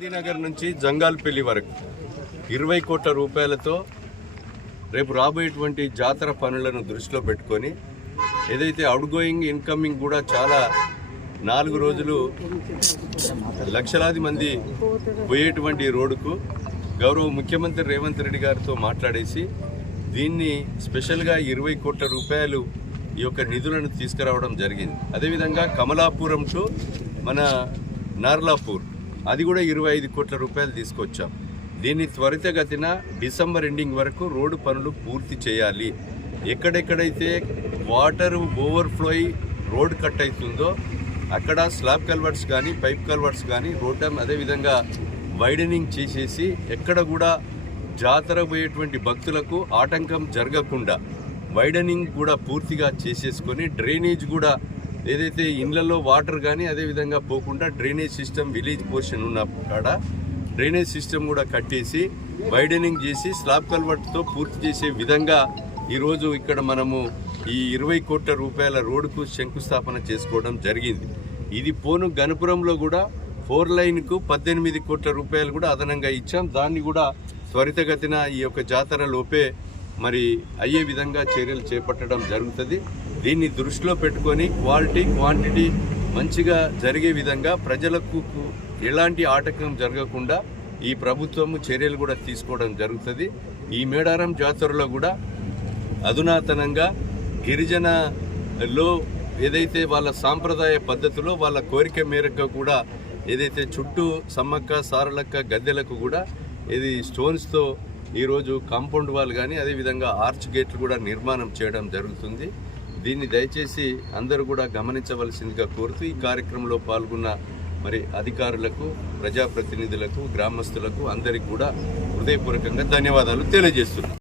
గాంధీనగర్ నుంచి జంగాల్పల్లి వరకు ఇరవై కోట్ల రూపాయలతో రేపు రాబోయేటువంటి జాతర పనులను దృష్టిలో పెట్టుకొని ఏదైతే అవుట్గోయింగ్ ఇన్కమింగ్ కూడా చాలా నాలుగు రోజులు లక్షలాది మంది పోయేటువంటి రోడ్డుకు గౌరవ ముఖ్యమంత్రి రేవంత్ రెడ్డి గారితో మాట్లాడేసి దీన్ని స్పెషల్గా ఇరవై కోట్ల రూపాయలు ఈ యొక్క నిధులను తీసుకురావడం జరిగింది. అదేవిధంగా కమలాపురం టు మన నార్లాపూర్. అది కూడా ఇరవై ఐదు కోట్ల రూపాయలు తీసుకొచ్చాం. దీన్ని త్వరితగతిన డిసెంబర్ ఎండింగ్ వరకు రోడ్డు పనులు పూర్తి చేయాలి. ఎక్కడెక్కడైతే వాటర్ ఓవర్ఫ్లో అయి రోడ్ కట్ అవుతుందో అక్కడ స్లాబ్ కల్వర్ట్స్ కానీ పైప్ కల్వర్ట్స్ కానీ రోడ్డు అదేవిధంగా వైడనింగ్ చేసేసి ఎక్కడ కూడా జాతర పోయేటువంటి భక్తులకు ఆటంకం జరగకుండా వైడనింగ్ కూడా పూర్తిగా చేసేసుకొని డ్రైనేజ్ కూడా ఏదైతే ఇండ్లలో వాటర్ కానీ అదేవిధంగా పోకుండా డ్రైనేజ్ సిస్టమ్ విలేజ్ పోర్షన్ ఉన్న కాడ డ్రైనేజ్ సిస్టమ్ కూడా కట్టేసి వైడనింగ్ చేసి స్లాబ్ కల్వర్ట్తో పూర్తి చేసే విధంగా ఈరోజు ఇక్కడ మనము ఈ ఇరవై కోట్ల రూపాయల రోడ్డుకు శంకుస్థాపన చేసుకోవడం జరిగింది. ఇది పోను గణపురంలో కూడా ఫోర్ లైన్కు పద్దెనిమిది కోట్ల రూపాయలు కూడా అదనంగా ఇచ్చాం. దాన్ని కూడా త్వరితగతిన ఈ యొక్క జాతర లోపే మరి అయ్యే విధంగా చర్యలు చేపట్టడం జరుగుతుంది. దీన్ని దృష్టిలో పెట్టుకొని క్వాలిటీ క్వాంటిటీ మంచిగా జరిగే విధంగా ప్రజలకు ఎలాంటి ఆటంకం జరగకుండా ఈ ప్రభుత్వము చర్యలు కూడా తీసుకోవడం జరుగుతుంది. ఈ మేడారం జాతరలో కూడా అధునాతనంగా గిరిజనలో ఏదైతే వాళ్ళ సాంప్రదాయ పద్ధతిలో వాళ్ళ కోరిక మేరకు కూడా ఏదైతే చుట్టూ సమ్మక్క సారలక్క గద్దెలకు కూడా ఇది స్టోన్స్తో ఈరోజు కాంపౌండ్ వాల్ కానీ అదేవిధంగా ఆర్చ్ గేట్లు కూడా నిర్మాణం చేయడం జరుగుతుంది. దీన్ని దయచేసి అందరూ కూడా గమనించవలసిందిగా కోరుతూ ఈ కార్యక్రమంలో పాల్గొన్న మరి అధికారులకు ప్రజాప్రతినిధులకు గ్రామస్తులకు అందరికీ కూడా హృదయపూర్వకంగా ధన్యవాదాలు తెలియజేస్తున్నాను